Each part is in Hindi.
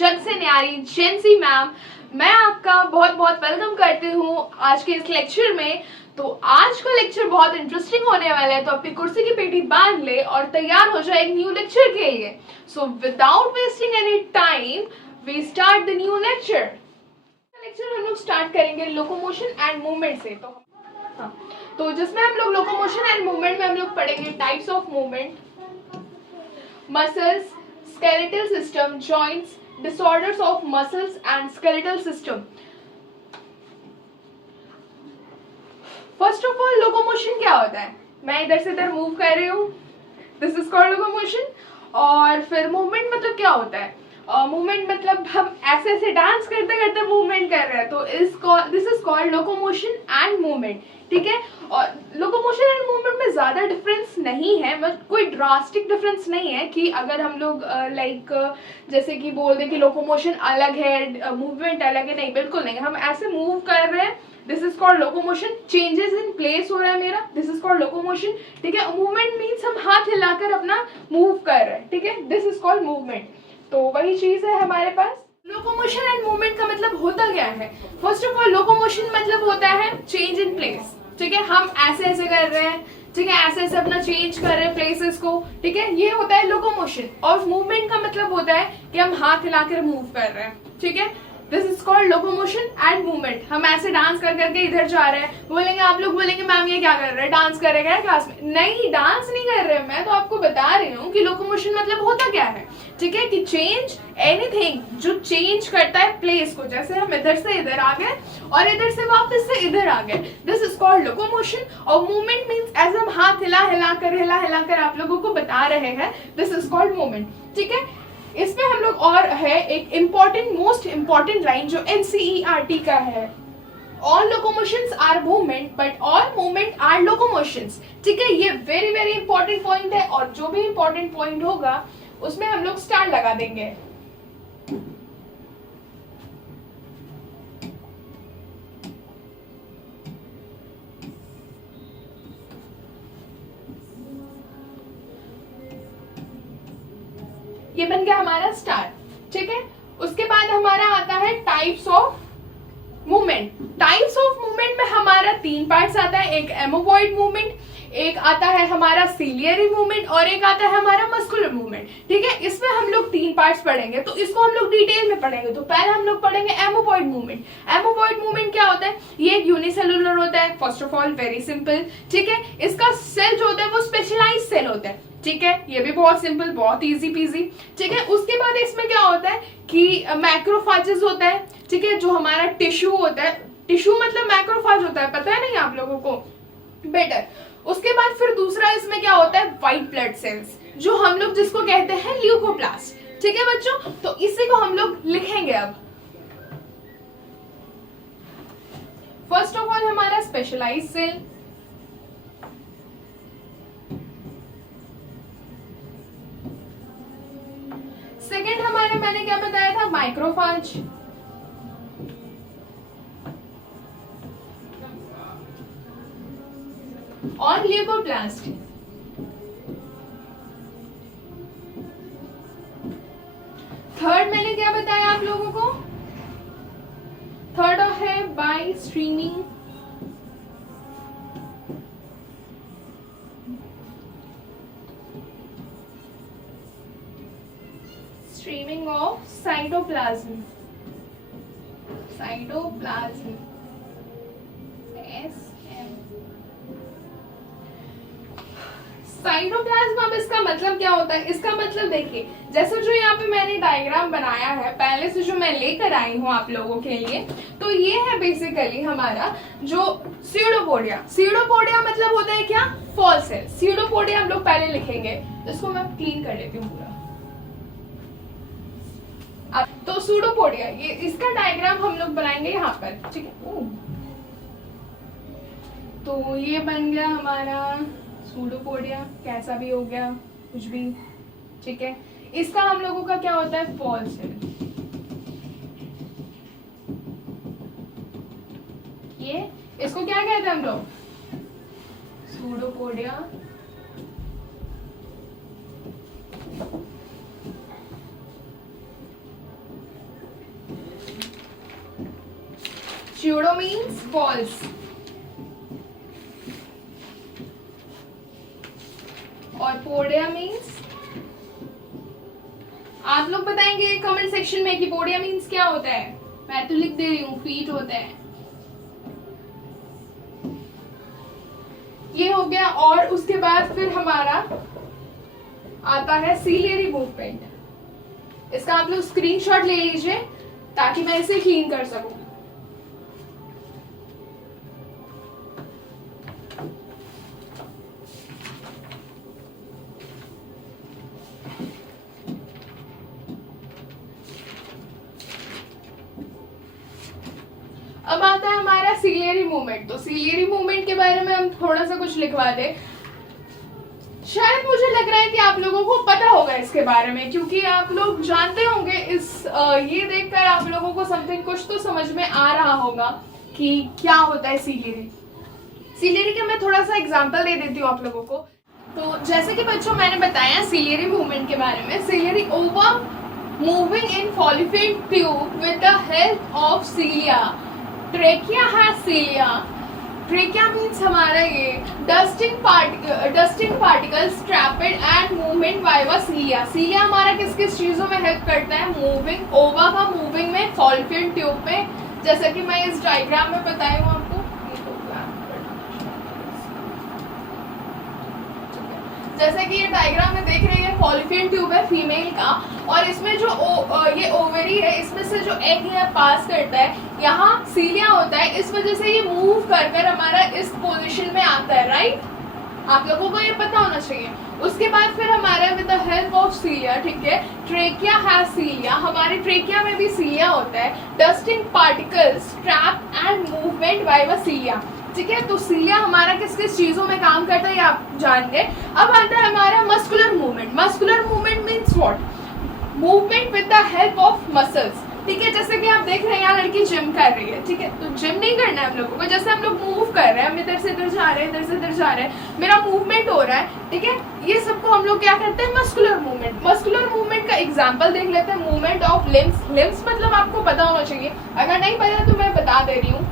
जग से न्यारी जेंसी मैम, मैं आपका बहुत बहुत वेलकम करती हूँ आज के इस लेक्चर में। तो आज का लेक्चर बहुत इंटरेस्टिंग होने वाला है, तो अपनी कुर्सी की पेटी बांध ले और तैयार हो जाए एक न्यू लेक्चर के लिए। So without wasting any time we start the new lecture. Lecture हम लोग स्टार्ट करेंगे लोकोमोशन एंड मूवमेंट से। तो जिसमें हम लोग लोकोमोशन एंड मूवमेंट में हम लोग पढ़ेंगे types of movement, muscles, skeletal system, joints, disorders of muscles and skeletal system. First of all, locomotion क्या होता है? मैं इधर से इधर मूव कर रही हूँ, दिस इज कॉल्ड लोकोमोशन। और फिर मूवमेंट मतलब क्या होता है? मूवमेंट मतलब हम ऐसे ऐसे डांस करते करते मूवमेंट कर रहे हैं, तो this is called locomotion and movement. ठीक है, और लोकोमोशन एंड मूवमेंट में ज़्यादा डिफरेंस नहीं है, मतलब कोई ड्रास्टिक डिफरेंस नहीं है कि अगर हम लोग जैसे कि बोल दें कि लोकोमोशन अलग है मूवमेंट अलग है, नहीं, बिल्कुल नहीं। हम ऐसे मूव कर रहे हैं, this is called locomotion. Changes in place हो रहा है मेरा, दिस इज कॉल्ड लोकोमोशन। ठीक है, मूवमेंट मीन्स हम हाथ हिलाकर अपना मूव कर रहे हैं। ठीक है, दिस इज कॉल्ड मूवमेंट। तो वही चीज़ है हमारे पास। लोकोमोशन एंड मूवमेंट का मतलब होता क्या है? फर्स्ट ऑफ ऑल लोकोमोशन मतलब होता है चेंज इन प्लेस। ठीक है, हम ऐसे ऐसे कर रहे हैं, ठीक है, ऐसे ऐसे अपना चेंज कर रहे हैं प्लेसेस को। ठीक है, ये होता है लोकोमोशन। और मूवमेंट का मतलब होता है कि हम हाथ हिलाकर मूव कर रहे हैं। ठीक है, this is called locomotion and movement. हम ऐसे डांस कर करके इधर जा रहे हैं, बोलेंगे आप लोग बोलेंगे मैम ये क्या कर रहे हैं, डांस कर रहे हैं क्लास में? नहीं, डांस नहीं कर रहे हैं, मैं तो आपको बता रही हूँ कि लोकोमोशन मतलब होता क्या है। ठीक है, कि चेंज एनीथिंग जो चेंज करता है प्लेस को, जैसे हम इधर से इधर आ गए और इधर से वापस से इधर आ गए, दिस इज कॉल्ड लोकोमोशन। और मूवमेंट मींस ऐसे हम हाथ हिला हिला कर आप लोगों को बता रहे हैं, दिस इज कॉल्ड मूवमेंट। ठीक है, इसमें हम लोग और है एक इम्पॉर्टेंट मोस्ट इम्पॉर्टेंट लाइन जो एनसीईआरटी का है, all locomotions are movement but all movement are locomotions. ठीक है, ये वेरी वेरी इंपॉर्टेंट पॉइंट है, और जो भी इंपॉर्टेंट पॉइंट होगा उसमें हम लोग स्टार लगा देंगे। ये बन गया हमारा स्टार। ठीक है, उसके बाद हमारा आता है types of movement. Types of movement में हमारा तीन पार्ट्स आता है, एक एमोबॉइड मूवमेंट, एक आता है हमारा सीलियरी मूवमेंट, और एक आता है हमारा मस्कुलर मूवमेंट। ठीक है, इसमें हम लोग तीन पार्ट्स पढ़ेंगे, तो इसको हम लोग डिटेल में पढ़ेंगे। तो पहले हम लोग पढ़ेंगे एमोबॉइड मूवमेंट। एमोबॉइड मूवमेंट क्या होता है? ये एक यूनिसेलुलर होता है, first of all very simple. ठीक है, इसका सेल जो होता है वो स्पेशलाइज्ड सेल होता है। ठीक है, ये भी बहुत सिंपल, बहुत इजी पीजी। ठीक है, उसके बाद इसमें क्या होता है कि मैक्रोफाजेस होता है। ठीक है, जो हमारा टिश्यू होता है, टिश्यू मतलब मैक्रोफाज होता है, पता है नहीं आप लोगों को? बेटर। उसके बाद फिर दूसरा इसमें क्या होता है? व्हाइट ब्लड सेल्स, जो हम लोग जिसको कहते हैं ल्यूकोप्लास्ट। ठीक है बच्चों, तो इसी को हम लोग लिखेंगे अब। फर्स्ट ऑफ ऑल हमारा स्पेशलाइज्ड सेल, सेकेंड हमारा मैंने क्या बताया था? माइक्रोफाज, और ल्यूकोप्लास्ट। थर्ड मैंने क्या बताया आप लोगों को? थर्ड है by streaming of cytoplasm. Cytoplasm cytoplasm. अब इसका मतलब क्या होता है? इसका मतलब देखिए, जैसे जो यहाँ पे मैंने डायग्राम बनाया है पहले से, जो मैं लेकर आई हूँ आप लोगों के लिए, तो ये है बेसिकली हमारा जो स्यूडोपोडिया। स्यूडोपोडिया मतलब होता है क्या? Fall cell. स्यूडोपोडिया हम लोग पहले लिखेंगे, इसको मैं क्लीन कर लेती हूँ पूरा। अब तो स्यूडोपोडिया, ये इसका डायग्राम हम लोग बनाएंगे यहाँ पर। ठीक है, तो ये बन गया हमारा सूडोपोडिया, कैसा भी हो गया, कुछ भी। ठीक है, इसका हम लोगों का क्या होता है? Fall cell. ये इसको क्या कहते हैं हम लोग? सूडोपोडिया। Pseudo means false. और पोडिया मीन्स, आप लोग बताएंगे कमेंट सेक्शन में कि पोडिया मीन्स क्या होता है। मैं तो लिख दे रही हूँ, फीट होता है। ये हो गया। और उसके बाद फिर हमारा आता है सीलियरी मूवमेंट। इसका आप लोग स्क्रीनशॉट ले लीजिए ताकि मैं इसे क्लीन कर सकूं। अब आता है हमारा सीलियरी मूवमेंट। तो सीलियरी मूवमेंट के बारे में हम थोड़ा सा कुछ लिखवा दें। शायद मुझे लग रहा है कि आप लोगों को पता होगा इसके बारे में, क्योंकि आप लोग जानते होंगे ये देखकर आप लोगों को समथिंग कुछ तो समझ में आ रहा होगा कि क्या होता है सीलियरी। सीलियरी का मैं थोड़ा सा एग्जांपल दे देती हूँ आप लोगों को। तो जैसे कि बच्चों मैंने बताया सीलियरी मूवमेंट के बारे में, ciliary ova moving in fallopian tube with the help of cilia. Trachea है सीलिया। ट्रेकिया मीन्स हमारा ये dusting particles trapped and movement via cilia. Cilia हमारा किस किस चीजों में हेल्प करता है? मूविंग, ओवा का मूविंग में, फॉलिफिन ट्यूब में, जैसा कि मैं इस डायग्राम में बताई हूँ आपको। जैसे कि ये डायग्राम में देख रही है, फॉलिफिन ट्यूब है फीमेल का, और इसमें जो ये ओवरी है, इसमें से जो एग ये पास करता है, यहाँ सीलिया होता है। इस वजह से ये मूव कर कर हमारा इस पोजीशन में आता है, राइट? आप लोगों को ये पता होना चाहिए। उसके बाद फिर हमारा विद द हेल्प ऑफ सीलिया, ठीक है, ट्रेकिया है सीलिया। हमारे ट्रेकिया में भी सीलिया होता है। Dusting particles trap and movement by the cilia, ठीक है। तो सीलिया हमारा किस किस चीजों में काम करता है ये आप जान गए। अब आता है हमारा muscular movement. Muscular movement means what? Movement with the help of muscles, ठीक है। जैसे कि आप देख रहे हैं यहाँ लड़की जिम कर रही है, ठीक है। तो जिम नहीं करना है हम लोगों को, जैसे हम लोग मूव कर रहे हैं, हम इधर से इधर जा रहे हैं, इधर से इधर जा रहे हैं, मेरा मूवमेंट हो रहा है, ठीक है। ये सबको हम लोग क्या कहते हैं? Muscular movement. मस्कुलर मूवमेंट का एग्जांपल देख लेते हैं। Movement of limbs. लिम्स मतलब आपको पता होना चाहिए, अगर नहीं पता तो मैं बता दे रही हूँ।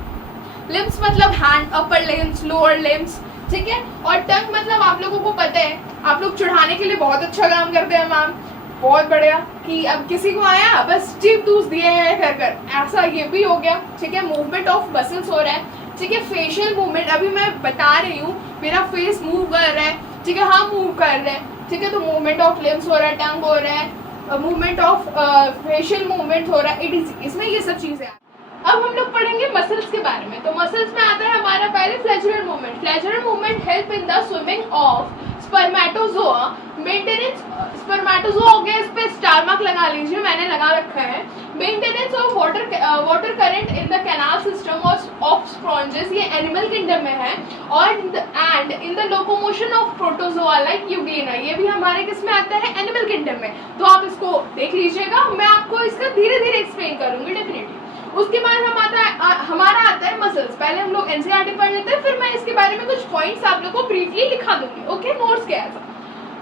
लिम्स मतलब hand, upper limbs, lower limbs, ठीक है। और टंग मतलब आप लोगों को पता है, आप लोग चढ़ाने के लिए बहुत अच्छा काम करते हैं मैम, बहुत बढ़िया, कि अब किसी को आया बस टिप टूस दिए हैं कर कर, ऐसा ये भी हो गया, ठीक है। मूवमेंट ऑफ मसल्स हो रहा है, ठीक है। फेशियल मूवमेंट, अभी मैं बता रही हूँ मेरा फेस मूव कर रहा है, ठीक है, हम मूव कर रहे हैं, ठीक है। तो मूवमेंट ऑफ लिम्स हो रहा है, टंग हो रहा है, मूवमेंट ऑफ फेशियल मूवमेंट हो रहा है, इसमें ये सब चीजें। अब हम लोग पढ़ेंगे मसल्स के बारे में। तो मसल्स में आता है हमारा पहले flagellar movement. Flagellar movement help in the swimming of spermatozoa, maintenance. Spermatozoa हो गया, इस पे स्टार मार्क लगा लीजिए, मैंने लगा रखा है। Maintenance of water current in the canal system of sponges, ये एनिमल किंगडम में है। और and in the locomotion of protozoa like Euglena, ये भी हमारे किस में आता है? एनिमल किंगडम में। तो आप इसको देख लीजिएगा, मैं आपको इसका धीरे धीरे एक्सप्लेन करूंगी डेफिनेटली। उसके बाद हमारा आता है मसल्स। पहले हम लोग एनसीईआरटी पढ़ लेते हैं, फिर मैं इसके बारे में कुछ पॉइंट्स आप लोगों को ब्रीफली लिखा दूंगी, ओके, नोट्स के ऐसा।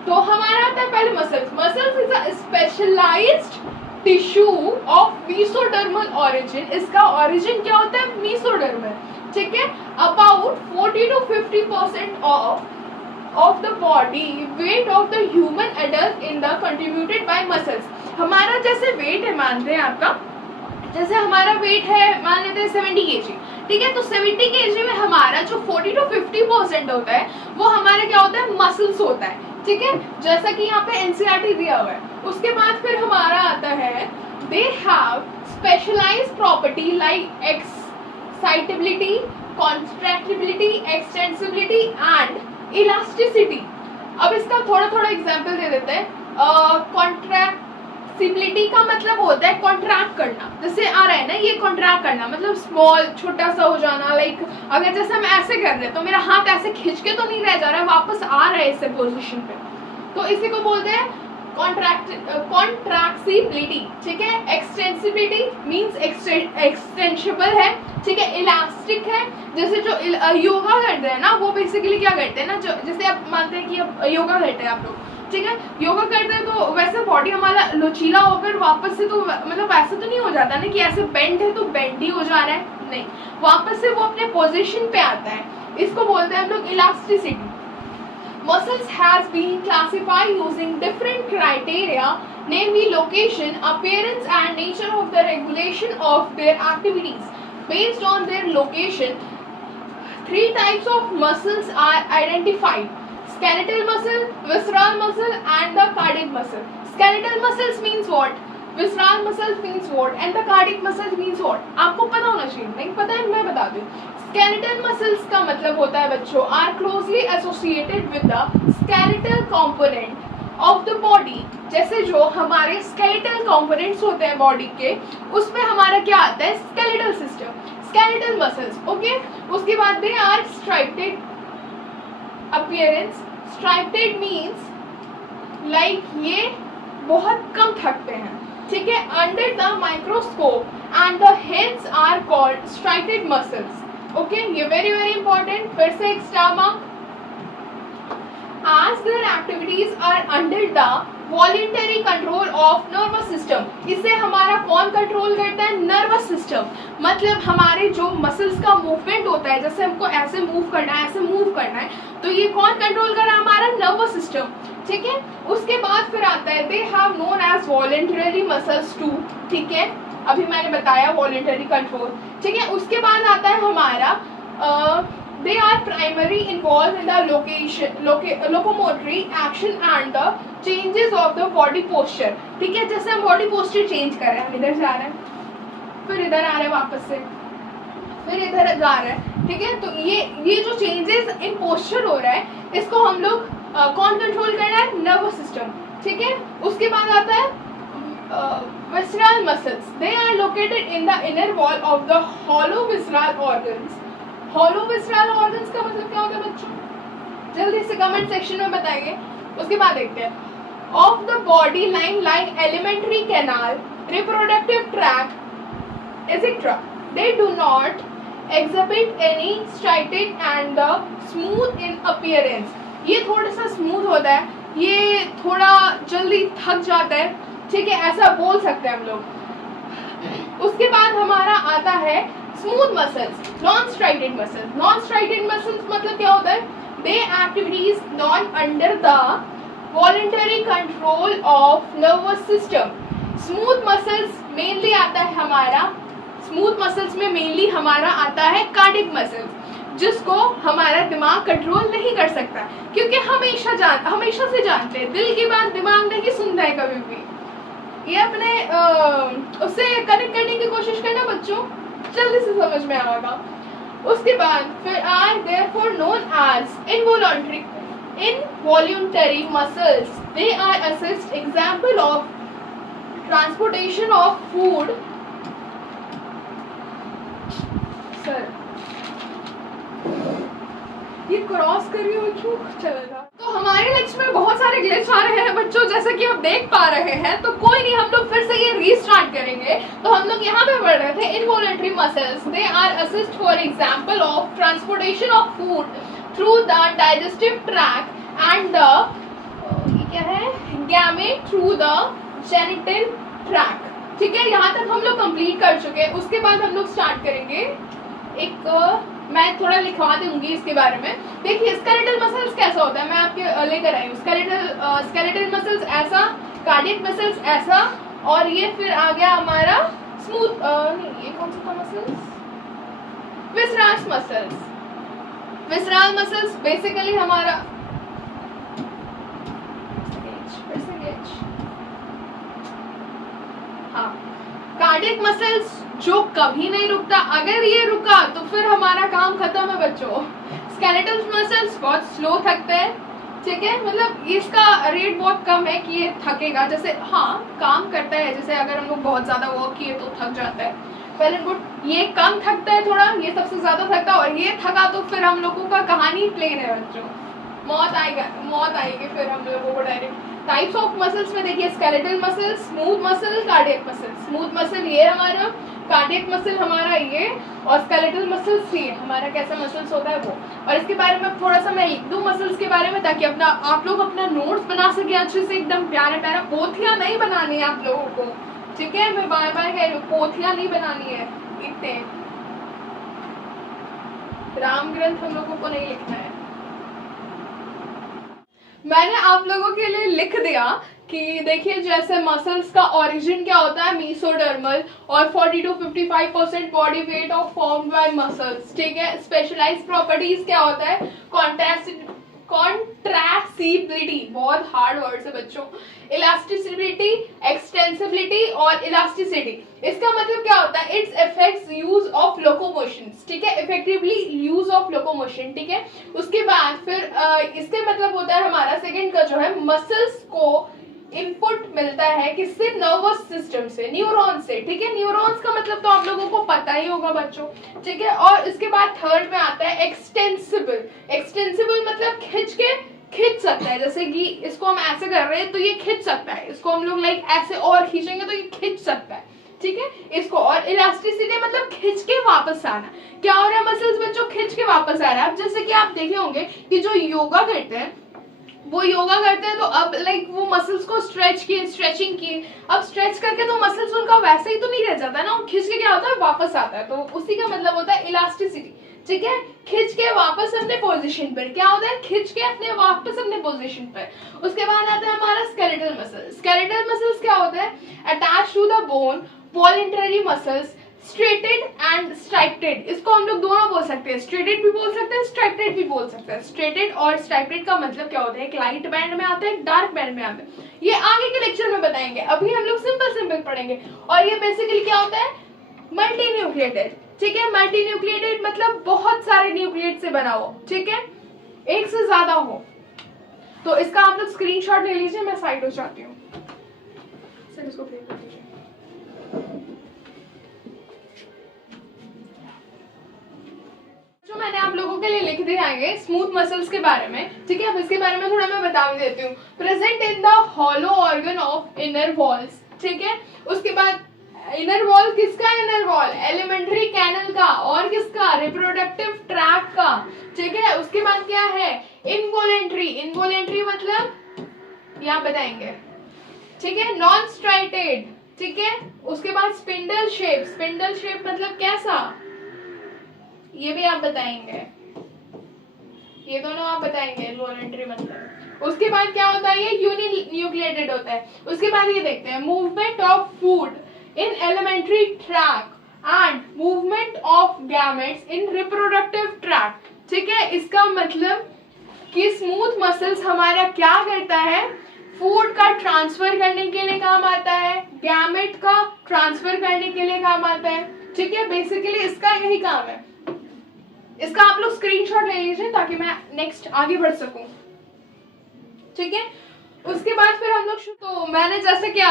तो हमारा आता है पहले muscles. Muscles is a specialized tissue of mesodermal origin. इसका ओरिजिन क्या होता है? मेसोडर्मल, ठीक है। About 40 to 50% of the body weight of the human adult in the contributed by muscles। हमारा जैसे वेट है, मानते हैं आपका, जैसे हमारा वेट है मान लेते हैं 70 kg, ठीक है। तो 70 kg में हमारा जो 40 to 50% होता है वो हमारा क्या होता है? मसल्स होता है, ठीक है। जैसा कि यहाँ पे एनसीईआरटी दिया हुआ है। उसके बाद फिर हमारा आता है they have specialized property like excitability, contractibility, extensibility and elasticity. अब इसका थोड़ा थोड़ा एग्जांपल दे देते हैं। कॉन्ट्रैक्टिबिलिटी का मतलब होता है कॉन्ट्रैक्ट करना, जैसे आ रहा है ना ये कॉन्ट्रैक्ट करना मतलब स्मॉल, छोटा सा हो जाना। लाइक अगर जैसे हम ऐसे कर रहे हैं तो मेरा हाथ ऐसे खिंच के तो नहीं रह जा रहा है, वापस आ रहा है इसे पोजीशन पे, तो इसी को बोलते हैं कॉन्ट्रैक्टिबिलिटी, ठीक है। एक्सटेंसिबिलिटी मींस एक्सटेंशिबल है, ठीक है। इलास्टिक है, जैसे जो योगा करते हैं ना वो बेसिकली क्या करते हैं ना, जो जैसे आप मानते हैं कि अब योगा करते हैं आप लोग, ठीक है, योगा करते हैं तो वैसे बॉडी हमारा लचीला होकर वापस से तो मतलब वैसे तो नहीं हो जाता ना कि ऐसे बेंड है तो बेंड ही हो जा रहा है, नहीं, वापस से वो अपने पोजीशन पे आता है, इसको बोलते हैं हम लोग elasticity. Muscles has been classified using different criteria, namely location, appearance and nature of the regulation of their activities. Based on their location, 3 types of muscles are identified: skeletal muscle, visceral muscle and the cardiac muscle. Skeletal muscles means what? Visceral muscles means what? And the cardiac muscles means what? आपको पता होना चाहिए, नहीं पता है मैं बता दूँ। स्केलेटल मसल्स का मतलब होता है बच्चों are closely associated with the skeletal component of the body. जैसे जो हमारे स्केलेटल कंपोनेंट्स होते हैं बॉडी के, उसमें हमारा क्या आता है? Skeletal system, skeletal muscles. Okay, उसके बाद they are striated appearance. Striated means like ये बहुत कम थकते हैं, ठीक है, under the microscope and the heads are called striated muscles. Okay, ये वेरी वेरी इंपॉर्टेंट, फिर से एक star mark. As their activities are under the voluntary control of nervous system, इसे हमारा कौन कंट्रोल करता है? Nervous system. मतलब हमारे जो मसल्स का मूवमेंट होता है, जैसे हमको ऐसे मूव करना है, ऐसे मूव करना है, तो ये कौन कंट्रोल कर रहा है? हमारा नर्वस सिस्टम, ठीक है। उसके बाद फिर आता है they have known as voluntary muscles too, ठीक है, अभी मैंने बताया वॉलंटरी कंट्रोल, ठीक है। उसके बाद आता है हमारा they are primary involve in the locomotory action and the changes of the body posture, ठीक है। जैसे हम बॉडी पोस्चर चेंज कर रहे हैं, हम इधर जा रहे हैं, फिर इधर आ रहे हैं, वापस से फिर इधर जा रहे हैं, ठीक है। तो ये जो चेंजेस इन पोस्चर हो रहा है, इसको हम लोग कौन कंट्रोल कर रहा है? नर्वस सिस्टम, ठीक है। उसके बाद आता है visceral muscles. They are located in the inner wall of the hollow visceral organs. Hollow visceral organs का मतलब क्या होता है बच्चों? जल्दी से कमेंट सेक्शन में बताएंगे। उसके बाद देखते हैं of the body line like alimentary canal, reproductive tract, etc. They do not exhibit any striating and the smooth in appearance. ये थोड़ा सा स्मूथ होता है, ये थोड़ा जल्दी थक जाता है, ठीक है, ऐसा बोल सकते हैं हम लोग। उसके बाद हमारा आता है smooth muscles, non striated muscles. Non striated muscles मतलब क्या होता है? They activities not under the voluntary control of nervous system. Smooth muscles mainly आता है हमारा, स्मूथ मसल्स में मेनली हमारा आता है कार्डियक मसल्स, जिसको हमारा दिमाग कंट्रोल नहीं कर सकता, क्योंकि हमेशा से जानते हैं दिल की बात दिमाग नहीं सुनता है कभी भी। ये अपने उससे कनेक्ट करने की कोशिश करना बच्चों, जल्दी से समझ में आएगा। उसके बाद फिर are therefore known as involuntary muscles. They are assist example of transportation of food. Sir ये क्रॉस कर रही हो बच्चों, चलेगा। तो हमारे लेक्चर में बहुत सारे ग्लिच आ रहे हैं बच्चों, जैसा कि आप देख पा रहे हैं, तो कोई नहीं, हम लोग फिर से ये रीस्टार्ट करेंगे। तो हम लोग यहाँ पे पढ़ रहे थे involuntary muscles. They are assist for example of transportation of food through the digestive tract and the क्या है gamete through the genital tract, ठीक है। यहाँ तक हम लोग कंप्लीट कर चुके हैं। उसके बाद हम लोग स्टार्ट करेंगे एक मैं थोड़ा लिखवा दूंगी इसके बारे में। देखिए स्केलेटल मसल्स कैसा होता है, मैं आपके लेकर आई हूँ। स्केलेटल मसल्स ऐसा, कार्डियक मसल्स ऐसा, और ये फिर आ गया हमारा स्मूथ नहीं, ये कौन सा था मसल्स? विसरास मसल्स। विसराल मसल्स बेसिकली हमारा हाँ, कार्डियक मसल्स जो कभी नहीं रुकता, अगर ये रुका तो फिर हमारा काम खत्म है बच्चों। स्केलेटल मसल्स बहुत स्लो थकते हैं, ठीक है, मतलब इसका रेट बहुत कम है कि ये थकेगा। जैसे हाँ काम करता है, जैसे अगर हम लोग बहुत ज्यादा वर्क किए तो थक जाता है, वेल एंड गुड। ये कम थकता है थोड़ा, ये सबसे ज्यादा थकता है, और ये थका तो फिर हम लोगों का कहानी प्लेन है बच्चों, मौत आएगी फिर हम लोगों को डायरेक्ट। टाइप्स ऑफ मसल्स में देखिए skeletal muscle, smooth muscle, cardiac muscle. Smooth muscle ये हमारा, कार्डियक मसल हमारा ये, और स्केलेटल मसल्स ये हमारा कैसा मसल्स होता है वो। और इसके बारे में थोड़ा सा मैं लिख दूं मसल्स के बारे में, ताकि अपना आप लोग अपना नोट्स बना सके अच्छे से, एकदम प्यारा प्यारा। पोथियां नहीं बनानी है आप लोगों को, ठीक है, मैं बार बार कह रही हूँ, पोथियां नहीं बनानी है, इतने राम ग्रंथ हम लोगों को नहीं लिखना है। मैंने आप लोगों के लिए लिख दिया कि देखिए जैसे मसल्स का ओरिजिन क्या होता है, मीसोडर्मल, और 40 to 55% body weight of formed by muscles, ठीक है। स्पेशलाइज्ड प्रॉपर्टीज क्या होता है, कॉन्ट्रैक्सिबिलिटी, बहुत हार्ड वर्ड है बच्चों, इलास्टिसिटी, एक्सटेंसिबिलिटी और इलास्टिसिटी। इसका मतलब क्या होता है, it's effects use of locomotion, ठीक है, इफेक्टिवली यूज ऑफ लोकोमोशन, ठीक है। उसके बाद फिर इसके मतलब होता है हमारा सेकंड का जो है, मसल्स को इनपुट मिलता है किससे, नर्वस सिस्टम से, न्यूरॉन से, ठीक है। न्यूरॉन्स का मतलब तो आप लोगों को पता ही होगा बच्चों, ठीक है। और इसके बाद थर्ड में आता है एक्सटेंसिबल। एक्सटेंसिबल मतलब खिंच सकता है, जैसे कि इसको हम ऐसे कर रहे हैं तो ये खिंच सकता है, इसको हम लोग लाइक ऐसे और खींचेंगे तो ये खिंच सकता है, ठीक है इसको। और इलास्टिसिटी मतलब खिंच के वापस आना। क्या हो रहा है, मसल्स बच्चों खिंच के वापस आ रहा है। अब जैसे कि आप देखे होंगे कि जो योगा करते हैं वो योगा करते हैं तो अब लाइक वो मसल्स को स्ट्रेचिंग किए, अब स्ट्रेच करके तो मसल्स उनका वैसे ही तो नहीं रह जाता ना, खिंच के क्या होता है वापस आता है, तो उसी का मतलब होता है इलास्टिसिटी, ठीक है। खिंच के वापस अपने पोजीशन पर, क्या होता है, खिंच के अपने वापस अपने पोजीशन पर। उसके बाद आता है हमारा स्केलेटल मसल। स्केलेटल मसल्स क्या होता है, attach to the bone, voluntary muscles, striated and striated. इसको हम लोग दोनों बोल सकते हैं, स्ट्रेटेड भी बोल सकते हैं, स्ट्राइक्टेड भी बोल सकते हैं। स्ट्रेटेड और स्ट्राइक्टेड का मतलब क्या होता है, एक लाइट बैंड में आता है, एक डार्क बैंड में आता है। ये आगे के लेक्चर में बताएंगे, अभी हम लोग सिंपल पढ़ेंगे। और ये बेसिकली क्या होता है, मल्टी न्यूक्लिएटेड, ठीक है। मल्टी न्यूक्लिएटेड मतलब बहुत सारे न्यूक्लिएट से बना हो, ठीक है, एक से ज्यादा हो। तो इसका आप लोग स्क्रीनशॉट ले लीजिए, मैं साइड हो जाती हूँ, सर इसको प्ले कर दीजिए। जो मैंने आप लोगों के लिए लिख दिया है स्मूथ मसल्स के बारे में, ठीक है। अब इसके बारे में थोड़ा मैं बता भी देती हूँ। Present in the hollow organ of inner walls, ठीक है। उसके बाद इनर वॉल किसका, इनर वॉल एलिमेंट्री कैनल का, और किसका, रिप्रोडक्टिव ट्रैक्ट का, ठीक है। उसके बाद क्या है, इनवॉलेंट्री, इनवॉलेंट्री मतलब यहाँ बताएंगे, ठीक है, नॉन स्ट्राइटेड, ठीक है। उसके बाद स्पिंडल शेप, स्पिंडल शेप मतलब कैसा, ये भी आप बताएंगे, ये दोनों आप बताएंगे, इनवॉलेंट्री मतलब। उसके बाद क्या होता है, ये यूनिन्यूक्लिएटेड होता है। उसके बाद ये देखते हैं, movement of food in alimentary tract and movement of gametes in reproductive tract, ठीक है। इसका मतलब कि स्मूथ मसल्स हमारा क्या करता है, फूड का ट्रांसफर करने के लिए काम आता है, गैमेट का ट्रांसफर करने के लिए काम आता है, ठीक है। बेसिकली इसका यही काम है। इसका आप लोग स्क्रीनशॉट ले लीजिए ताकि मैं नेक्स्ट आगे बढ़ सकूं, ठीक है। उसके बाद फिर हम लोग तो मैंने जैसे कि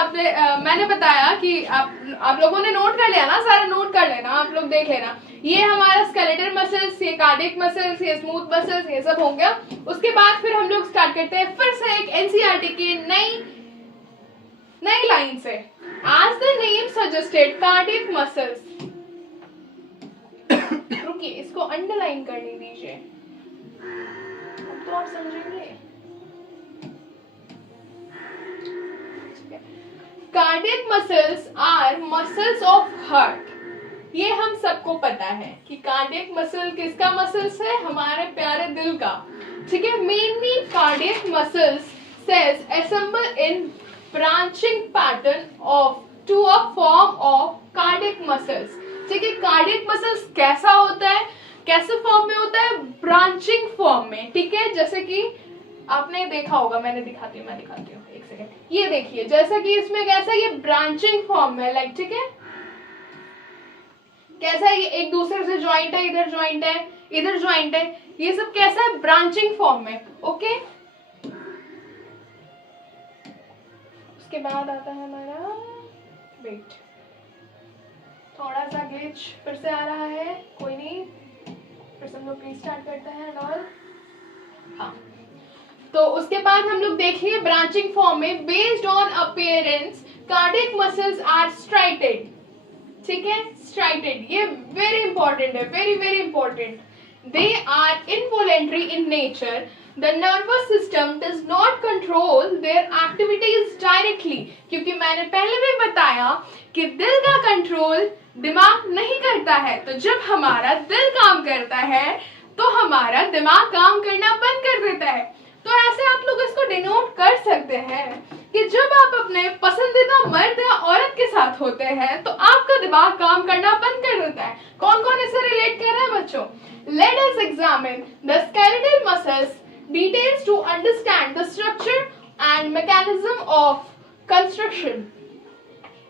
मैंने बताया कि आप लोगों ने नोट कर लिया ना, सारा नोट कर लेना, आप लोग देख लेना। ये हमारा स्केलेटल मसल्स, ये कार्डियक मसल्स, ये स्मूथ मसल्स, ये सब हो गया। उसके बाद फिर हम लोग स्टार्ट करते हैं फिर से एक एनसीईआरटी की नई लाइन से। As the name suggested cardiac muscles, रुकिए इसको अंडरलाइन करने दीजिए, अब तो आप समझेंगे। Cardiac muscles are muscles of heart, ये हम सबको पता है कि कार्डियक मसल किसका मसल्स है, हमारे प्यारे दिल का, ठीक है। Mainly cardiac muscles cells assemble in branching pattern of to a form of cardiac muscles, ठीक है। कार्डियक मसल्स कैसा होता है, कैसे फॉर्म में होता है, ब्रांचिंग फॉर्म में, ठीक है। जैसे कि आपने देखा होगा, मैं दिखाती हूँ एक सेकंड, ये देखिए जैसा कि इसमें कैसा, ये ब्रांचिंग फॉर्म में लाइक, ठीक है, कैसा है, ये एक दूसरे से ज्वाइंट है, इधर ज्वाइंट है, इधर ज्वाइंट है, ये सब कैसा है, ब्रांचिंग फॉर्म में, ओके। उसके बाद आता है हमारा, वेट थोड़ा सा ग्लिच फिर से आ रहा है, कोई नहीं, फिर से हम लोग रीस्टार्ट करते हैं और हाँ। तो उसके बाद हम लोग देखेंगे ब्रांचिंग फॉर्म में, based on appearance cardiac muscles are striated, ठीक है, स्ट्राइटेड, ये वेरी इंपॉर्टेंट है, very important. They are involuntary in nature, the nervous system does not control their activities directly, क्योंकि मैंने पहले भी बताया कि दिल का कंट्रोल दिमाग नहीं करता है। तो जब हमारा दिल काम करता है तो हमारा दिमाग काम करना बंद कर देता है। तो ऐसे आप लोग इसको डिनोट कर सकते हैं कि जब आप अपने पसंदीदा मर्द या औरत के साथ होते हैं तो आपका दिमाग काम करना बंद कर देता है। कौन कौन इससे रिलेट कर रहा है बच्चों? Let us examine the skeletal muscles details to understand the structure and mechanism of construction.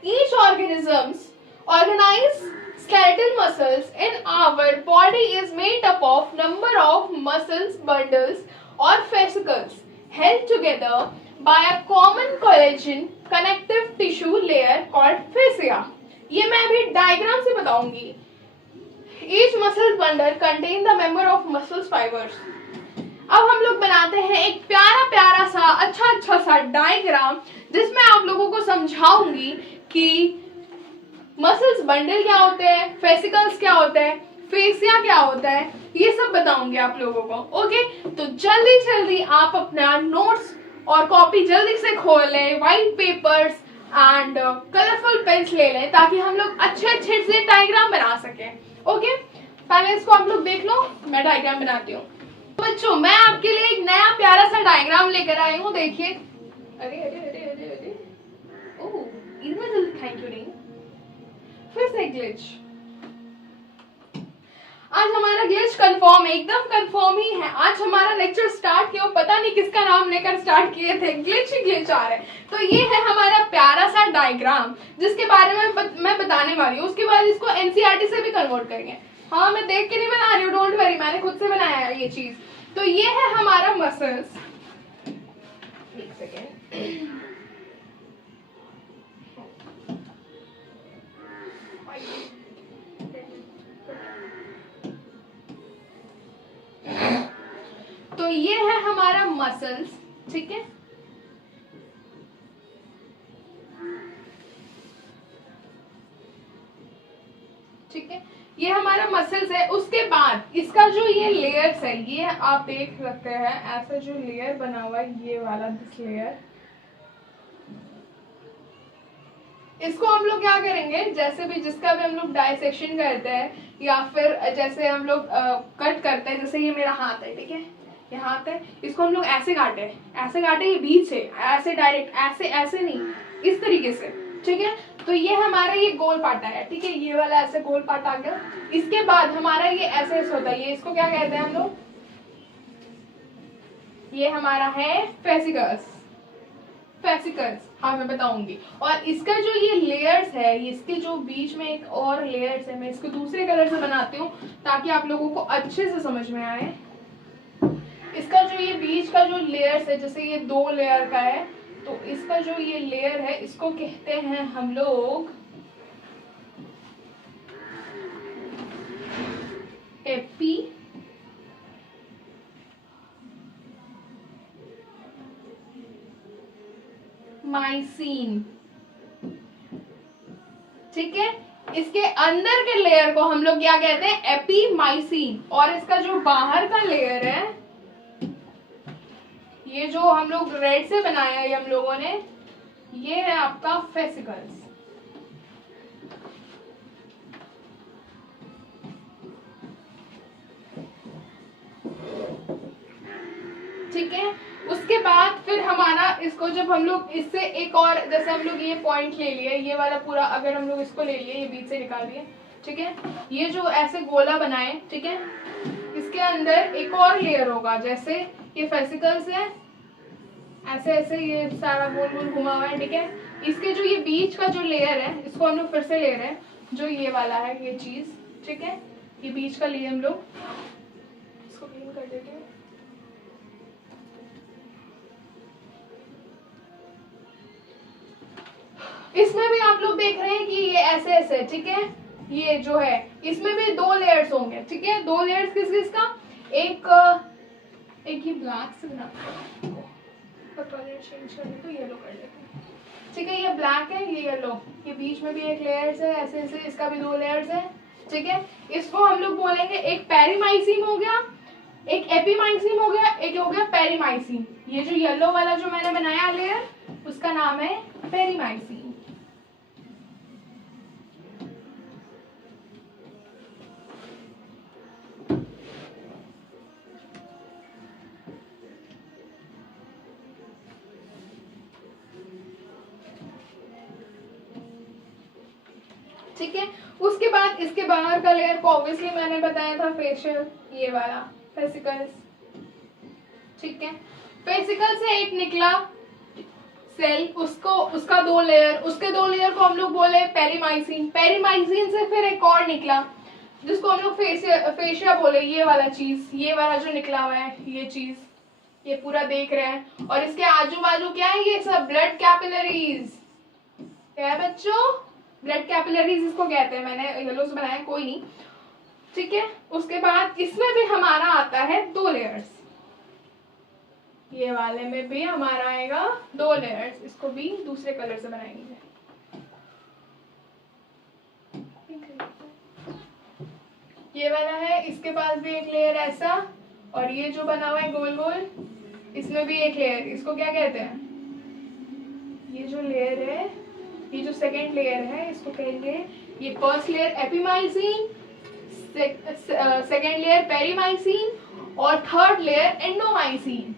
Each organism's organized skeletal muscles in our body is made up of number of muscles bundles or fascicles held together by a common collagen connective tissue layer called fascia. ये मैं अभी डायग्राम से बताऊंगी। Each muscle bundle contain the member of muscle fibers. अब हम लोग बनाते हैं एक प्यारा प्यारा सा अच्छा सा डायग्राम जिसमें आप लोगों को समझाऊंगी कि मसल्स बंडल क्या होते हैं, फेसिकल्स क्या होते हैं, फेसिया क्या होता है, ये सब बताऊंगी आप लोगों को। ओके, तो जल्दी जल्दी आप अपना नोट्स और कॉपी जल्दी से खोल लें, white papers and colourful pens ले लें ताकि हम लोग अच्छे से डायग्राम बना सकें। ओके, पहले इसको आप लोग देख लो, मैं डायग्राम बनाती हूँ। बच्चों, मैं आपके लिए एक नया प्यारा सा डायग्राम लेकर आई हूँ, देखिए। अरे अरे अरे अरे अरे, ओह इतना जल्दी थैंक यू नहीं, फिर से ग्लिच। आज हमारा ग्लिच कंफर्म है, एकदम कंफर्म ही है। आज हमारा लेक्चर स्टार्ट किया, पता नहीं किसका नाम लेकर स्टार्ट किए थे, ग्लिच ही ग्लिच आ रहे। तो ये है हमारा प्यारा सा डायग्राम जिसके बारे में मैं बताने वाली हूँ। उसके बाद इसको एनसीईआरटी से भी कन्वर्ट करेंगे। हाँ, मैं देख के नहीं बना रही हूँ, डोंट वरी, मैंने खुद से बनाया है ये चीज। तो ये है हमारा मसल्स। एक सेकेंड, तो ये है हमारा मसल्स, ठीक है। ठीक है, ये हमारा मसल्स है। उसके बाद इसका जो ये लेयर्स है, ये आप देख सकते हैं, ऐसा जो लेयर बना हुआ है, ये वाला दिस लेयर, इसको हम लोग क्या करेंगे, जैसे भी जिसका भी हम लोग डायसेक्शन करते हैं या फिर जैसे हम लोग कट करते हैं, जैसे ये मेरा हाथ है, ठीक है, ये हाथ है, इसको हम लोग ऐसे काटे ये बीच से, ऐसे डायरेक्ट, ऐसे नहीं, इस तरीके से, ठीक है। तो ये हमारा ये गोल पार्ट है, ठीक है, ये वाला ऐसे गोल पार्ट आ गया। इसके बाद हमारा ये ऐसे होता है, ये इसको क्या कहते हैं हम लोग, ये हमारा है फेसिकल्स। हाँ, मैं बताऊंगी। और इसका जो ये लेयर्स है, इसके जो बीच में एक और लेयर्स है, मैं इसको दूसरे कलर से बनाती हूँ ताकि आप लोगों को अच्छे से समझ में आए। इसका जो ये बीच का जो लेयर्स है, जैसे ये 2 लेयर का है, तो इसका जो ये लेयर है, इसको कहते हैं हम लोग एपीमाइसिन, ठीक है। इसके अंदर के लेयर को हम लोग क्या कहते हैं, एपीमाइसिन। और इसका जो बाहर का लेयर है, ये जो हम लोग रेड से बनाया है हम लोगों ने, ये है आपका फेसिकल्स। ठीक है, उसके बाद फिर हमारा इसको जब हम लोग इससे एक और, जैसे हम लोग ये पॉइंट ले लिए, ये वाला पूरा अगर हम लोग इसको ले लिए, ये बीच से निकाल दिए, ठीक है, ये जो ऐसे गोला बनाए, ठीक है, इसके अंदर एक और लेयर होगा, जैसे ये फेसिकल्स है, ऐसे ये सारा गोल गोल घुमा हुआ है, ठीक है। इसके जो ये बीच का जो लेयर है, इसको हम लोग फिर से ले रहे हैं, जो ये वाला है ये चीज, ठीक है, ये बीच का लिए हम लोग, इसको क्लीन कर देते हैं। इसमें भी आप लोग देख रहे हैं कि ये ऐसे, ठीक है, ये जो है इसमें भी 2 लेयर्स होंगे, ठीक है। 2 लेयर्स किस किस का, एक ये ब्लैक से बना, कलर चेंज करने तो येलो कर लेते हैं, ठीक है। ये ब्लैक है, ये येलो, ये बीच में भी एक लेयर्स है, ऐसे इसका भी 2 लेयर्स है, ठीक है। इसको हम लोग बोलेंगे, एक पेरीमाइसिन हो गया, एक एपीमाइसिन हो गया, एक हो गया पेरीमाइसिन। ये जो येलो वाला जो मैंने बनाया लेयर, उसका नाम है पेरीमाइसिन। ठीक है। उसके बाद इसके बाहर का लेयर को ऑब्वियसली मैंने बताया था फेशियल, ये वाला फेसिकल्स, ठीक है। फेसिकल से एक निकला सेल, उसको उसका 2 लेयर, उसके 2 लेयर को हम लोग बोले पेरीमाइसिन, पेरीमाइसिन से फिर एक और निकला जिसको हम लोग फेशिया बोले, ये वाला चीज, ये वाला जो निकला हुआ है, ये चीज, ये पूरा देख रहे हैं। और इसके आजू बाजू क्या है, ये सब ब्लड कैपिलरीज, क्या है बच्चों, ब्लड कैपिलरीज इसको कहते हैं, मैंने येलो से बनाया, कोई नहीं, ठीक है। उसके बाद इसमें भी हमारा आता है 2 लेयर्स, ये वाले में भी हमारा आएगा 2 लेयर्स, इसको भी दूसरे कलर से बनाएंगे। ये वाला है, इसके पास भी एक लेयर ऐसा, और ये जो बना हुआ है गोल गोल, इसमें भी एक लेयर, इसको क्या कहते हैं, ये जो लेयर है, ये जो सेकेंड लेयर है, इसको कहेंगे, ये फर्स्ट लेयर एपिमाइसिन, सेकेंड लेयर पेरीमाइसिन, और थर्ड लेयर एंडोमाइसिन।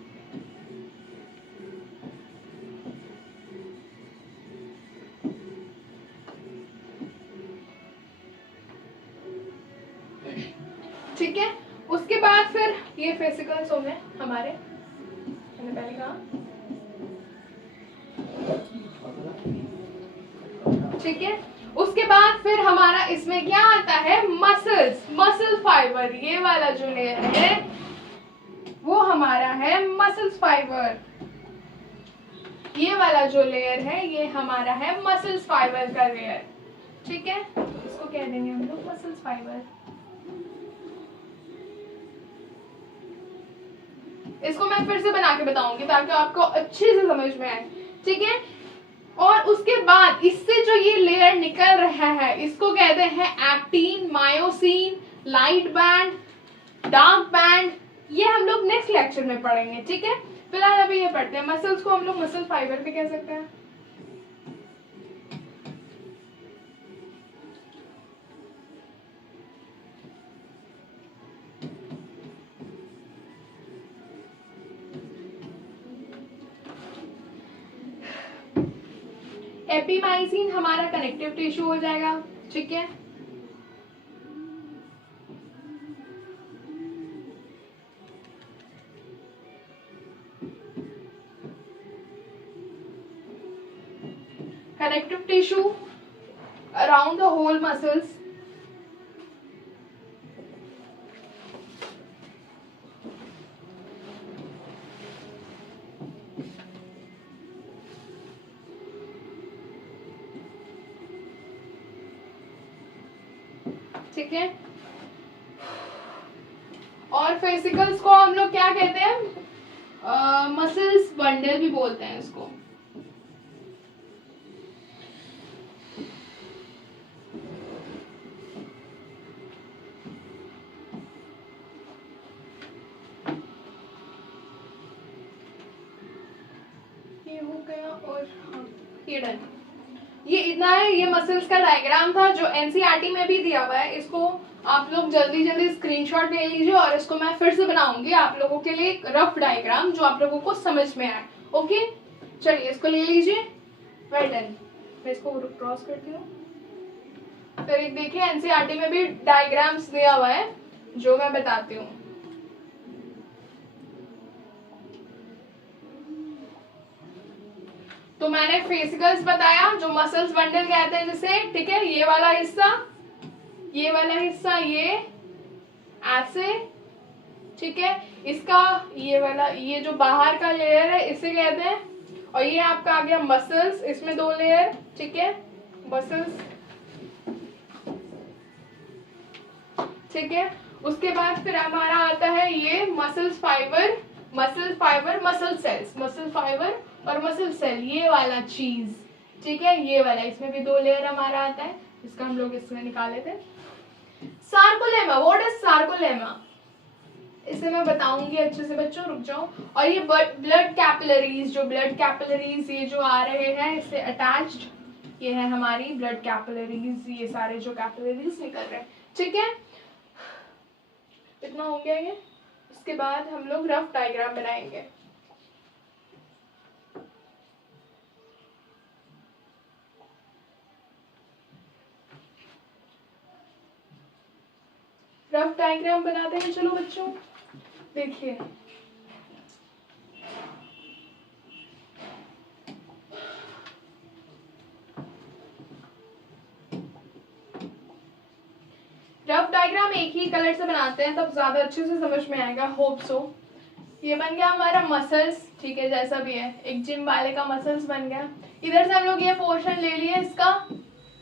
ठीक है। उसके बाद फिर ये फेसिकल्स हो गए हमारे, मैंने पहले कहा, ठीक है। उसके बाद फिर हमारा इसमें क्या आता है, मसल्स, मसल फाइबर, ये वाला जो लेयर है वो हमारा है मसल्स फाइबर, ये वाला जो लेयर है ये हमारा है मसल्स फाइबर का लेयर, ठीक है। इसको कह देंगे हम लोग मसल्स फाइबर। इसको मैं फिर से बना के बताऊंगी ताकि आपको अच्छे से समझ में आए, ठीक है। और उसके बाद इससे जो ये लेयर निकल रहा है इसको कहते हैं actin, myosin, light band, dark band, ये हम लोग नेक्स्ट लेक्चर में पढ़ेंगे, ठीक है। फिलहाल अभी ये पढ़ते हैं, मसल्स को हम लोग मसल फाइबर भी कह सकते हैं। एपिमाइसिन हमारा कनेक्टिव टिश्यू हो जाएगा, ठीक है। Connective tissue around the whole muscles, ठीक है। और फेसिकल्स को हम लोग क्या कहते हैं, मसल्स बंडल भी बोलते हैं इसको, ये हो गया। और ये डन, ये इतना है, ये मसल्स का डायग्राम था जो एनसीईआरटी में भी दिया हुआ है, इसको आप लोग जल्दी जल्दी स्क्रीनशॉट ले लीजिए और इसको मैं फिर से बनाऊंगी आप लोगों के लिए एक रफ डायग्राम जो आप लोगों को समझ में आए, ओके। चलिए इसको ले लीजिए, वेल डन। मैं इसको क्रॉस करती हूँ। फिर एक देखिए एनसीईआरटी में भी डायग्राम्स दिया हुआ है जो मैं बताती हूँ। तो मैंने फेसिकल्स बताया जो मसल्स बंडल कहते हैं जिसे, ठीक है। ये वाला हिस्सा, ये वाला हिस्सा, ये ऐसे, ठीक है। इसका ये वाला, ये जो बाहर का लेयर है इसे कहते हैं, और ये आपका आ गया मसल्स, इसमें 2 लेयर, ठीक है, मसल्स, ठीक है। उसके बाद फिर हमारा आता है ये muscles fibre, muscle fibre, muscle cells, muscle fibre और मसल सेल, ये वाला चीज, ठीक है, ये वाला, इसमें भी 2 लेयर हमारा आता है, इसका हम लोग इसमें निकाले थे। सार्कोलेमा, व्हाट इज सार्कोलेमा, इसे मैं बताऊंगी अच्छे से बच्चों, रुक जाओ। और ये ब्लड कैपिलरीज, जो ब्लड कैपिलरीज ये जो आ रहे हैं इससे अटैच्ड, ये है हमारी ब्लड कैपिलरीज, ये सारे जो कैपिलरीज निकल रहे हैं, ठीक है। इतना हो गया ये। उसके बाद हम लोग रफ डायग्राम बनाएंगे। रफ डायग्राम बनाते हैं चलो बच्चों। देखिए रफ डायग्राम एक ही कलर से बनाते हैं तब ज्यादा अच्छे से समझ में आएगा, होप सो। ये बन गया हमारा मसल्स, ठीक है, जैसा भी है एक जिम वाले का मसल्स बन गया। इधर से हम लोग ये पोर्शन ले लिए इसका,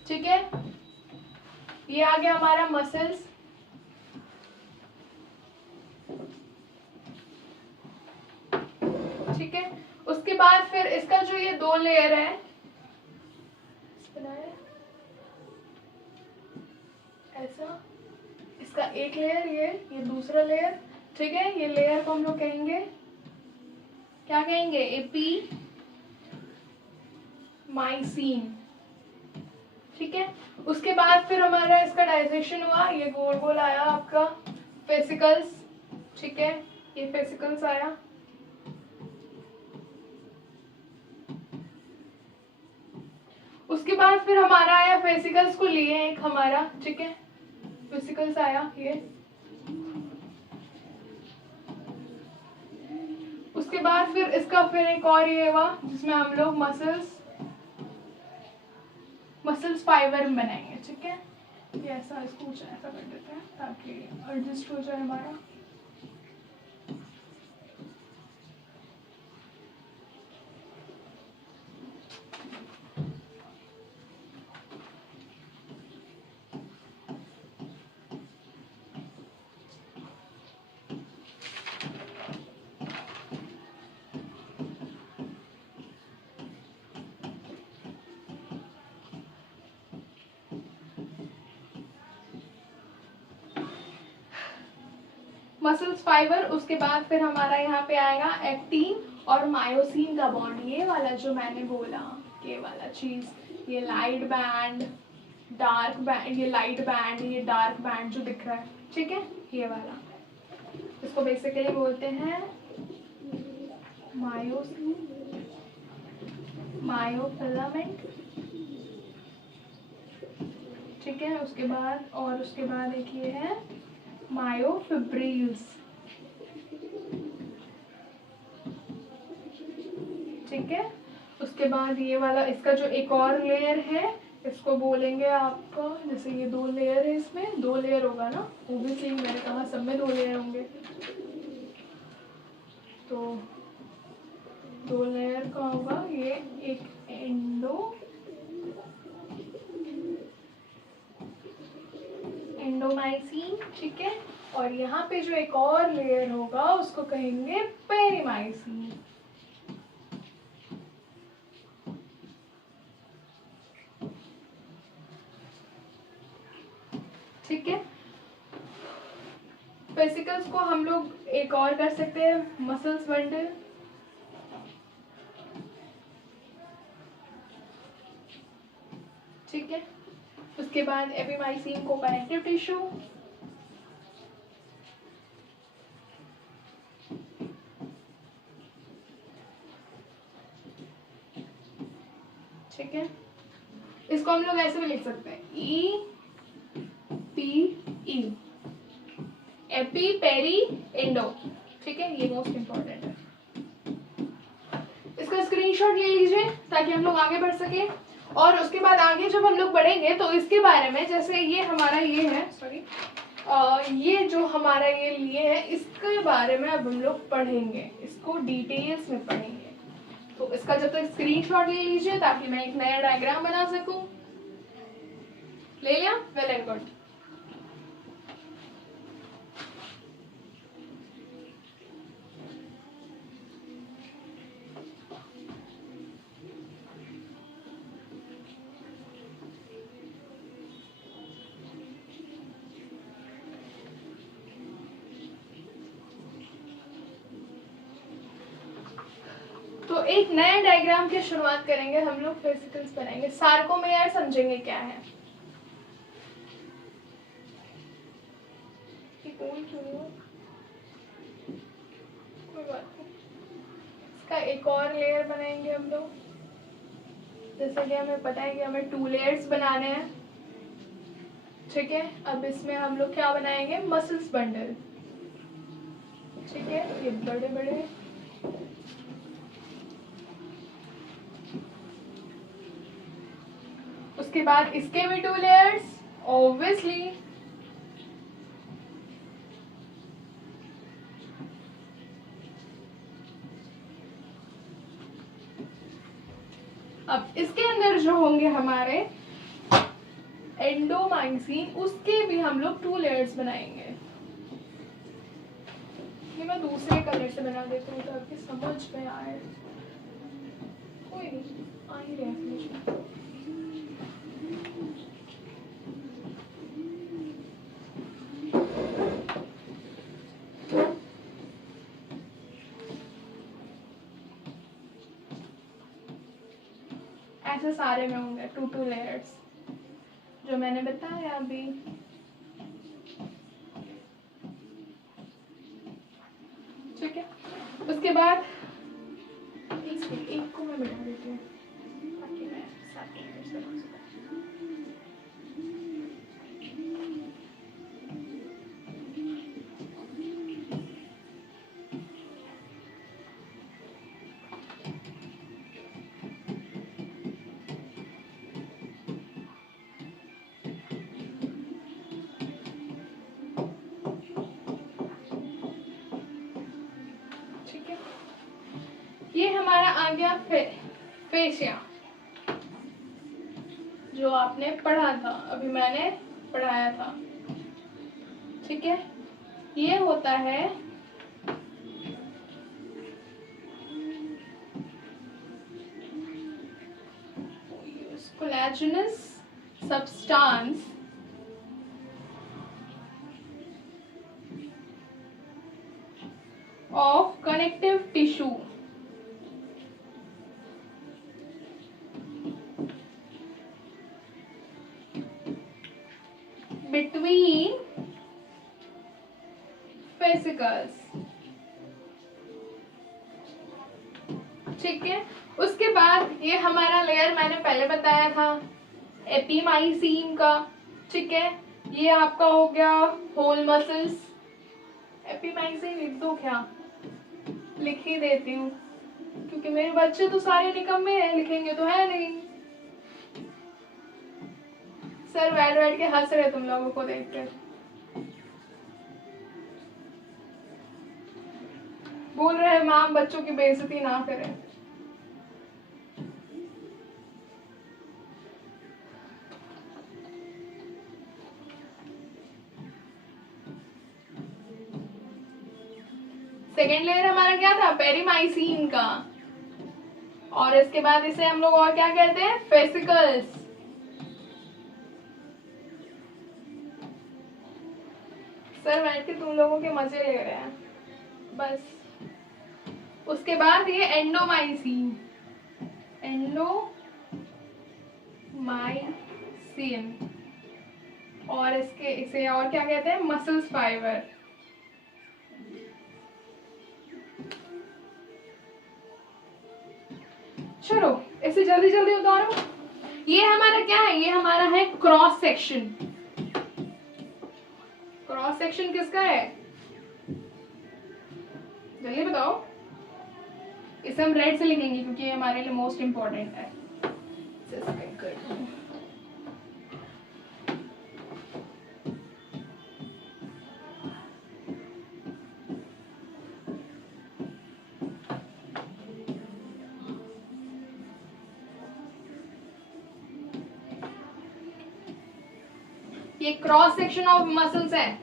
ठीक है, ये आ गया हमारा मसल्स। ठीक है, उसके बाद फिर इसका जो ये दो लेयर है, ऐसा, इसका एक लेयर, ये दूसरा लेयर, ठीक है, ये लेयर को हम लोग कहेंगे, क्या कहेंगे, एपी माइसिन। ठीक है, उसके बाद फिर हमारा इसका डाइजेशन हुआ, ये गोल गोल आया आपका फेसिकल्स, ठीक है, ये फेसिकल्स आया। उसके बाद फिर हमारा आया फेसिकल्स को लिए एक हमारा, ठीक है, फेसिकल्स आया ये। उसके बाद फिर इसका फिर एक और ये हुआ जिसमें हम लोग मसल्स फाइबर बनाएंगे, ठीक है, ये ऐसा, इसको कुछ ऐसा कर देते हैं ताकि एडजस्ट हो जाए हमारा। मसल्स फाइबर, उसके बाद फिर हमारा यहाँ पे आएगा एक्टिन और मायोसिन का बॉन्ड, ये वाला जो मैंने बोला, ये वाला चीज, ये लाइट बैंड, डार्क बैंड, ये लाइट बैंड, ये डार्क बैंड जो दिख रहा है, ठीक है, ये वाला, इसको बेसिकली बोलते हैं मायोसिन, मायोफिलामेंट, ठीक है। उसके बाद एक ये है मायोफिब्रिल्स, ठीक है। उसके बाद ये वाला, इसका जो एक और लेयर है इसको बोलेंगे आपका, जैसे ये दो लेयर है, इसमें दो लेयर होगा ना, ओब्वियसली मैंने कहा सब में दो लेयर होंगे, तो दो लेयर का होगा, ये एक एंडोमाइसिन, ठीक है, और यहाँ पे जो एक और लेयर होगा उसको कहेंगे पेरीमाइसिन। ठीक है, वेसिकल्स को हम लोग एक और कर सकते हैं मसल्स बंडल, ठीक है। उसके बाद एपिमाइसिन को कनेक्टिव टिश्यू, ठीक है, इसको हम लोग ऐसे भी लिख सकते हैं E P E, epi peri endo, ठीक है, ये मोस्ट इंपॉर्टेंट है, इसका स्क्रीनशॉट ले लीजिए ताकि हम लोग आगे बढ़ सके। और उसके बाद आगे जब हम लोग बढ़ेंगे तो इसके बारे में, जैसे ये हमारा ये है, सॉरी, ये जो हमारा ये लिए है इसके बारे में अब हम लोग पढ़ेंगे, इसको डिटेल्स में पढ़ेंगे। तो इसका जब तक स्क्रीनशॉट ले लीजिए ताकि मैं एक नया डायग्राम बना सकूं। ले लिया, वेल एंड गुड। तो एक नए डायग्राम की शुरुआत करेंगे हम लोग, फेसिकल्स बनाएंगे। सार्कोमेयर समझेंगे क्या है, कोई बात नहीं, इसका एक और लेयर बनाएंगे हम लोग, जैसे कि हमें पता है कि हमें 2 लेयर्स बनाने हैं, ठीक है, अब इसमें हम लोग क्या बनाएंगे, मसल्स बंडल। ठीक है, ये बड़े बड़े उसके बाद इसके भी 2 लेयर्स ऑब्वियसली। अब इसके अंदर जो होंगे हमारे एंडोमाइसिन, उसके भी हम लोग 2 लेयर्स बनाएंगे। ये मैं दूसरे कलर से बना देती हूँ ताकि समझ में आए। कोई नहीं, आ ही रहा है समझ में। ऐसे सारे में होंगे 2 लेयर्स जो मैंने बताया अभी। ठीक है, उसके बाद एक को मैं बिठा देती हूँ ताकि मैं साथ में कर सकूँ। ठीक है, ये हमारा आ गया फेशिया, जो आपने पढ़ा था, अभी मैंने पढ़ाया था। ठीक है, ये होता है collagenous substance of connective tissue between fascicles। ठीक है, उसके बाद ये हमारा लेयर मैंने पहले बताया था एपिमाइसिन का। ठीक है, ये आपका हो गया होल मसल्स। एपिमाइसिन लिख दो क्या, लिख ही देती हूँ क्योंकि मेरे बच्चे तो सारे निकम्मे हैं, लिखेंगे तो है नहीं। सर बैठ बैठ के हंस रहे तुम लोगों को देखकर, बोल रहे हैं मैम बच्चों की बेइज्जती ना करें। सेकेंड लेयर हमारा क्या था, पेरीमाइसिन का। और इसके बाद इसे हम लोग और क्या कहते हैं, फेसिकल्स। सर बैठ के तुम लोगों के मजे ले रहे हैं बस। उसके बाद ये एंडोमाइसिन, और इसे और क्या कहते हैं, मसल्स फाइबर। चलो इसे जल्दी जल्दी उतारो। ये हमारा क्या है, ये हमारा है क्रॉस सेक्शन। क्रॉस सेक्शन किसका है, जल्दी बताओ। इसे हम रेड से लिखेंगे क्योंकि ये हमारे लिए मोस्ट इंपॉर्टेंट है। ये क्रॉस सेक्शन ऑफ मसल्स है।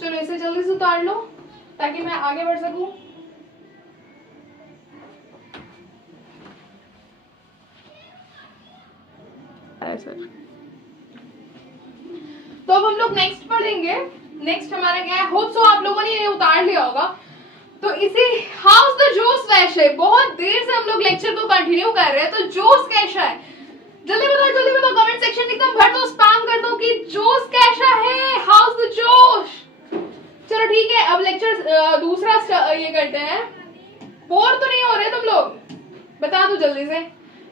चलो इसे जल्दी से उतार लो ताकि मैं आगे बढ़ सकूं। तो अब हम लोग नेक्स्ट पढ़ेंगे। नेक्स्ट हमारा क्या है, होप सो आप लोगों ने ये उतार लिया होगा। तो इसी हाउस द जोश कैसा है, बहुत देर से हम लोग लेक्चर को कंटिन्यू कर रहे हैं, तो जोश कैसा है जल्दी बताओ कमेंट सेक्शन एकदम भर दो, स्पैम कर दो कि जोश कैसा है, हाउस द जोश। चलो ठीक है, अब लेक्चर दूसरा ये करते हैं। बोर तो नहीं हो रहे तुम लोग, बता दो जल्दी से।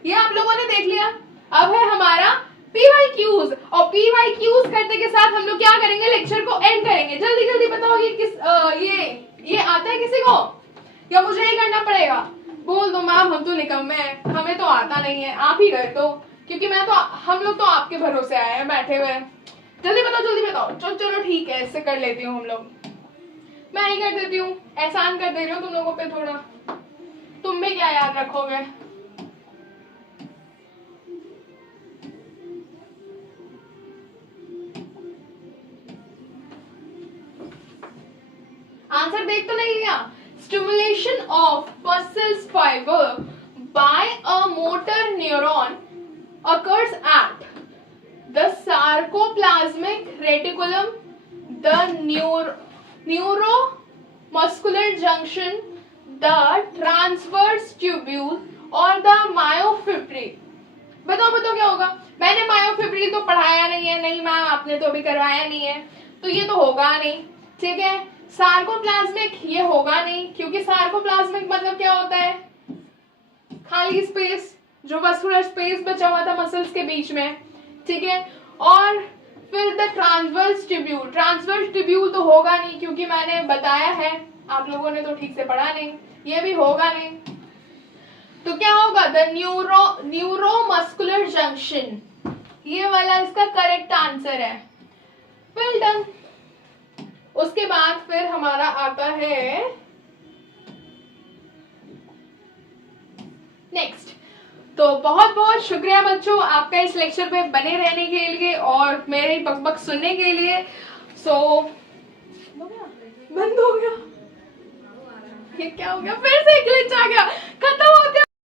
ये आप लोगों ने देख लिया। अब है हमारा PYQs, और PYQs करते के साथ हम लोग क्या करेंगे, लेक्चर को एंड करेंगे। जल्दी जल्दी बताओ ये ये आता है किसी को या मुझे ही करना पड़ेगा? बोल दो मैम हम तो निकम्मे हैं, हमें तो आता नहीं है, आप ही कर दो, क्योंकि हम लोग तो आपके भरोसे आए हैं, बैठे हुए हैं। जल्दी बताओ। चलो ठीक है, इससे कर लेती हूँ हम लोग, मैं ही कर देती हूँ, एहसान कर दे रही हूँ तुम लोगों पे थोड़ा, तुम भी क्या याद रखोगे। आंसर देख तो नहीं लिया? Stimulation of muscles fibre by a motor neuron occurs at the sarcoplasmic reticulum, the neuromuscular junction, the transverse tubule और the myofibril। बताओ क्या होगा? मैंने मायोफिब्रिल तो पढ़ाया नहीं है, नहीं मैम आपने तो अभी करवाया नहीं है, तो ये तो होगा नहीं, ठीक है। सार्कोप्लाज्मिक ये होगा नहीं, क्योंकि सार्कोप्लाज्मिक मतलब क्या होता है, खाली स्पेस, जो मस्कुलर स्पेस बचा हुआ था मसल्स के बीच में, ठीक है। और फिर द ट्रांसवर्स ट्यूब्यूल तो होगा नहीं, क्योंकि मैंने बताया है, आप लोगों ने तो ठीक से पढ़ा नहीं, ये भी होगा नहीं। तो क्या होगा, द न्यूरोमस्कुलर जंक्शन, ये वाला इसका करेक्ट आंसर है। Well done. उसके बाद फिर हमारा आता है नेक्स्ट। तो बहुत बहुत शुक्रिया बच्चों आपका इस लेक्चर पे बने रहने के लिए और मेरे बकबक सुनने के लिए। बंद हो गया, ये क्या हो गया, फिर से ग्लिच आ गया।